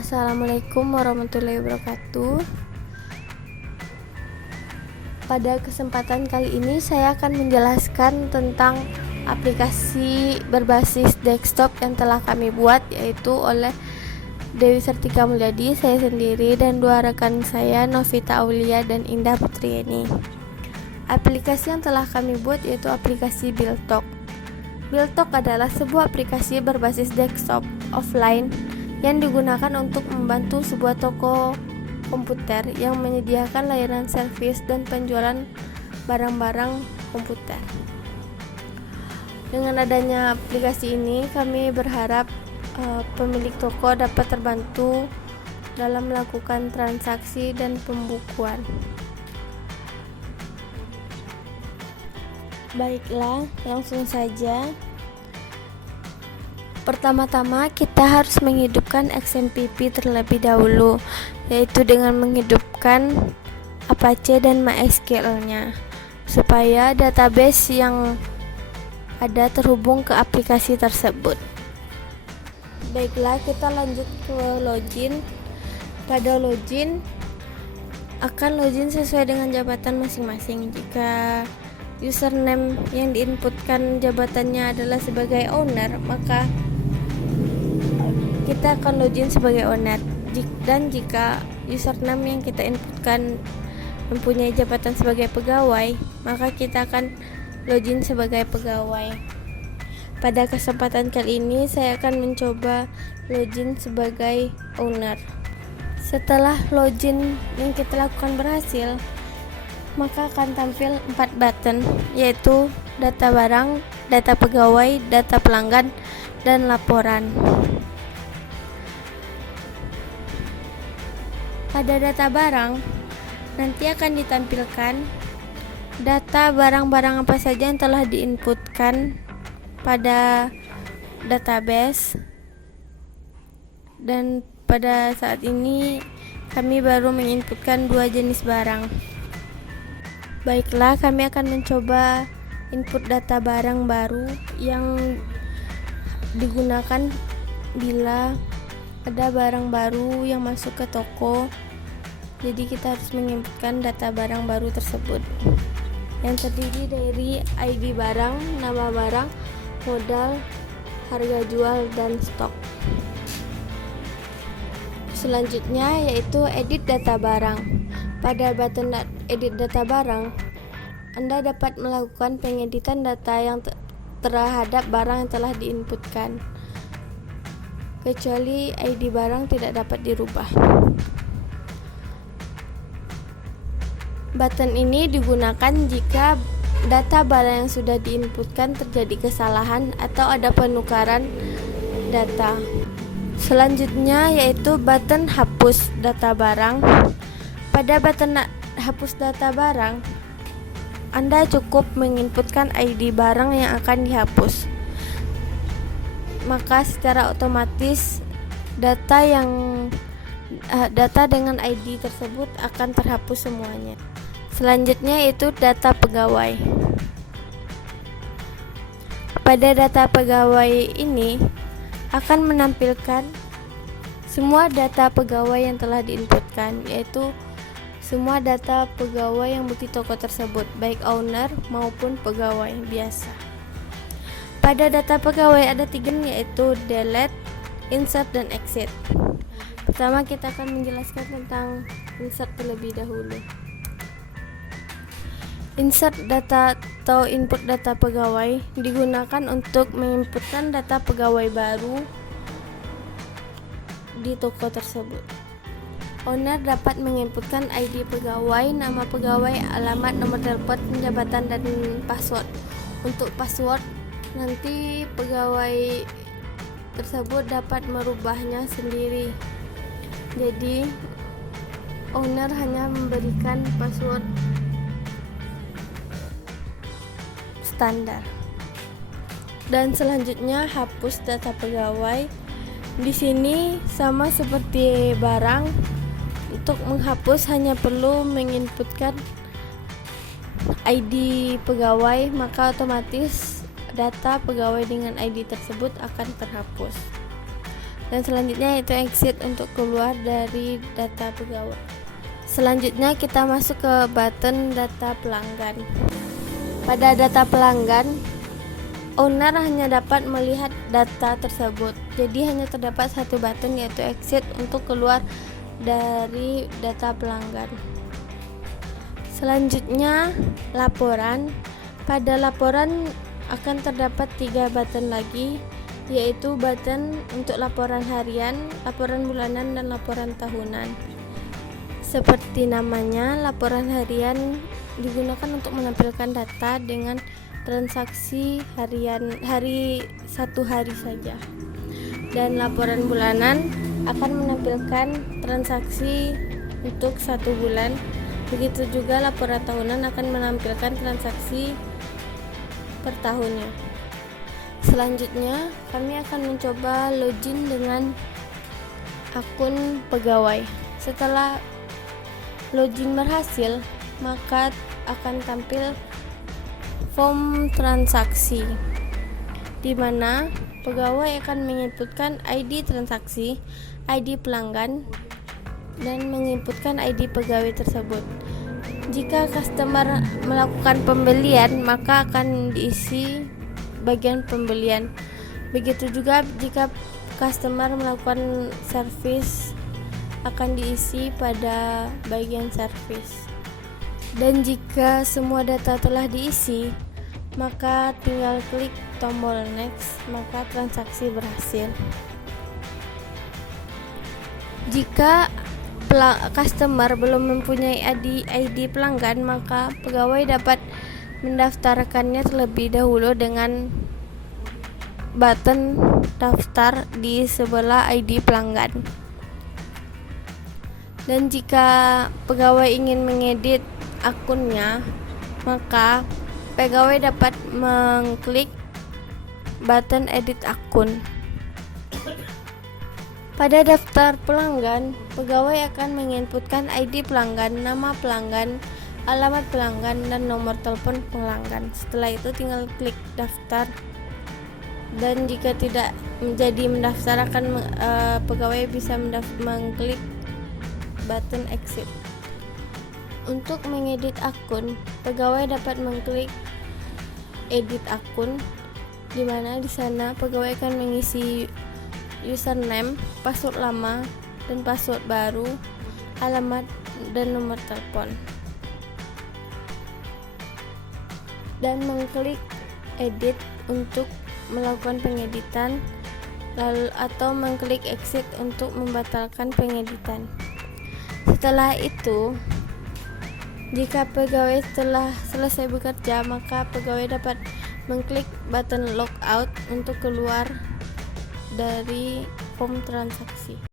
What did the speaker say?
Assalamualaikum warahmatullahi wabarakatuh. Pada kesempatan kali ini saya akan menjelaskan tentang aplikasi berbasis desktop yang telah kami buat, yaitu oleh Dewi Sertika Mulyadi, saya sendiri, dan dua rekan saya, Novita Aulia dan Indah Putrieni. Aplikasi yang telah kami buat yaitu aplikasi BuildTalk. BuildTalk adalah sebuah aplikasi berbasis desktop offline yang digunakan untuk membantu sebuah toko komputer yang menyediakan layanan servis dan penjualan barang-barang komputer. Dengan adanya aplikasi ini, kami berharap pemilik toko dapat terbantu dalam melakukan transaksi dan pembukuan. Baiklah, langsung saja. Pertama-tama kita harus menghidupkan XMPP terlebih dahulu, yaitu dengan menghidupkan Apache dan MySQL-nya, supaya database yang ada terhubung ke aplikasi tersebut. Baiklah, kita lanjut ke login. Pada login, akan login sesuai dengan jabatan masing-masing. Jika username yang diinputkan jabatannya adalah sebagai owner, maka kita akan login sebagai owner. Dan jika username yang kita inputkan mempunyai jabatan sebagai pegawai, maka kita akan login sebagai pegawai. Pada kesempatan kali ini saya akan mencoba login sebagai owner. Setelah login yang kita lakukan berhasil, maka akan tampil 4 button, yaitu data barang, data pegawai, data pelanggan, dan laporan. Pada data barang, nanti akan ditampilkan data barang-barang apa saja yang telah diinputkan pada database, dan pada saat ini kami baru menginputkan 2 jenis barang. Baiklah, kami akan mencoba input data barang baru yang digunakan bila ada barang baru yang masuk ke toko. Jadi kita harus menginputkan data barang baru tersebut, yang terdiri dari ID barang, nama barang, modal, harga jual, dan stok. Selanjutnya yaitu edit data barang. Pada button edit data barang, Anda dapat melakukan pengeditan data yang terhadap barang yang telah diinputkan, kecuali ID barang tidak dapat dirubah. Button ini digunakan jika data barang yang sudah diinputkan terjadi kesalahan atau ada penukaran data. Selanjutnya yaitu button hapus data barang. Pada button hapus data barang, Anda cukup menginputkan ID barang yang akan dihapus. Maka secara otomatis data dengan ID tersebut akan terhapus semuanya. Selanjutnya yaitu data pegawai. Pada data pegawai ini akan menampilkan semua data pegawai yang telah diinputkan, yaitu semua data pegawai yang di toko tersebut, baik owner maupun pegawai biasa. Pada data pegawai ada 3, yaitu delete, insert, dan exit. Pertama kita akan menjelaskan tentang insert terlebih dahulu. Insert data atau input data pegawai digunakan untuk menginputkan data pegawai baru di toko tersebut. Owner dapat menginputkan ID pegawai, nama pegawai, alamat, nomor telepon, jabatan, dan password. Untuk password, nanti pegawai tersebut dapat merubahnya sendiri. Jadi, owner hanya memberikan password standar. Dan selanjutnya hapus data pegawai. Di sini sama seperti barang. Untuk menghapus hanya perlu menginputkan ID pegawai, maka otomatis data pegawai dengan ID tersebut akan terhapus. Dan selanjutnya itu exit untuk keluar dari data pegawai. Selanjutnya kita masuk ke button data pelanggan. Pada data pelanggan, owner hanya dapat melihat data tersebut. Jadi hanya terdapat satu button, yaitu exit untuk keluar dari data pelanggan. Selanjutnya laporan. Pada laporan akan terdapat 3 button lagi, yaitu button untuk laporan harian, laporan bulanan, dan laporan tahunan. Seperti namanya, laporan harian digunakan untuk menampilkan data dengan transaksi harian satu hari saja. Dan laporan bulanan akan menampilkan transaksi untuk 1 bulan. Begitu juga laporan tahunan akan menampilkan transaksi per tahunnya. Selanjutnya, kami akan mencoba login dengan akun pegawai. Setelah login berhasil, maka akan tampil form transaksi, di mana pegawai akan menginputkan ID transaksi, ID pelanggan, dan menginputkan ID pegawai tersebut. Jika customer melakukan pembelian, maka akan diisi bagian pembelian. Begitu juga jika customer melakukan service, akan diisi pada bagian service. Dan jika semua data telah diisi, maka tinggal klik tombol next, maka transaksi berhasil. Jika customer belum mempunyai ID pelanggan, maka pegawai dapat mendaftarkannya terlebih dahulu dengan button daftar di sebelah ID pelanggan. Dan jika pegawai ingin mengedit akunnya, maka pegawai dapat mengklik button edit akun. Pada daftar pelanggan, pegawai akan menginputkan ID pelanggan, nama pelanggan, alamat pelanggan, dan nomor telepon pelanggan. Setelah itu tinggal klik daftar. Dan jika tidak menjadi mendaftar, pegawai bisa mengklik button exit. Untuk mengedit akun, pegawai dapat mengklik edit akun, di mana di sana pegawai akan mengisi username, password lama, dan password baru, alamat, dan nomor telepon, dan mengklik edit untuk melakukan pengeditan, lalu atau mengklik exit untuk membatalkan pengeditan. Setelah itu, jika pegawai telah selesai bekerja, maka pegawai dapat mengklik button logout untuk keluar dari form transaksi.